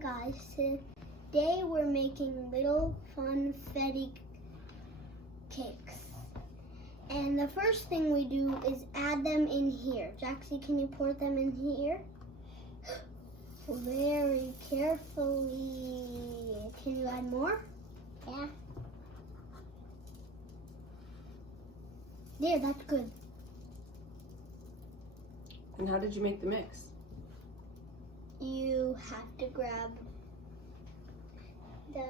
guys, today we're making little funfetti cakes. And the first thing we do is add them in here. Jaxie, can you pour them in here? Very carefully. Can you add more? Yeah. There, that's good. And how did you make the mix? You have to grab the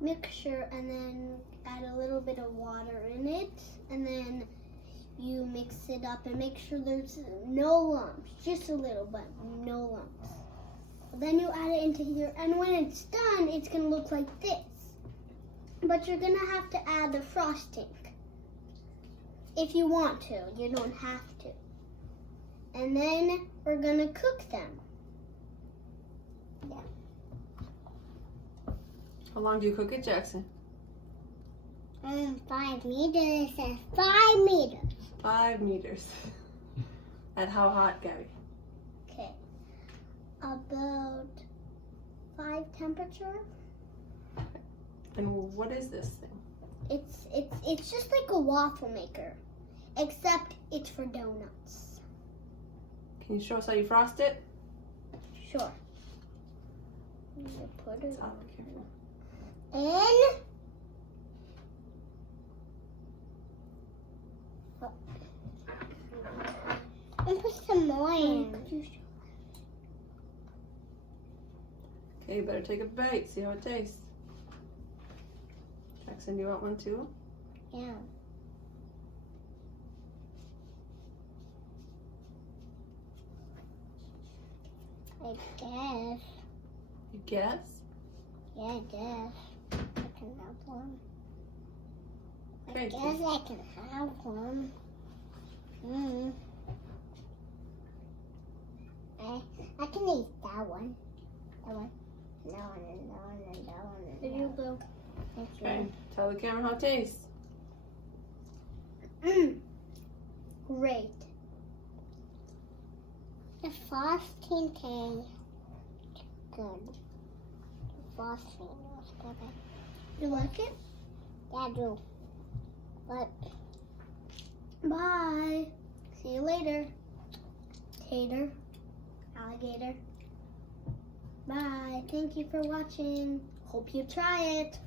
mixture and then add a little bit of water in it, and then you mix it up and make sure there's no lumps, just a little, but no lumps. Then you add it into here, and when it's done, it's gonna look like this. But you're gonna have to add the frosting. If you want to, you don't have to. And then we're gonna cook them. Yeah. How long do you cook it, Jackson? 5 meters and 5 meters. 5 meters. At how hot, Gabby? Okay. About 5 temperature. And what is this thing? It's just like a waffle maker, except it's for donuts. Can you show us how you frost it? Sure. You put it Stop, be careful. in. And put some more in. Okay, you better take a bite, see how it tastes. Jackson, do you want one too? Yeah. I guess. You guess? Yeah, I guess. I can have one. Okay. I guess I can have one. I can eat that one. That one. That one and that one and that one and There you go. Okay, tell the camera how it tastes. Great. The frosting tastes good. The frosting was good. You like it? Yeah, I do. But bye. See you later. Tater. Alligator. Bye. Thank you for watching. Hope you try it.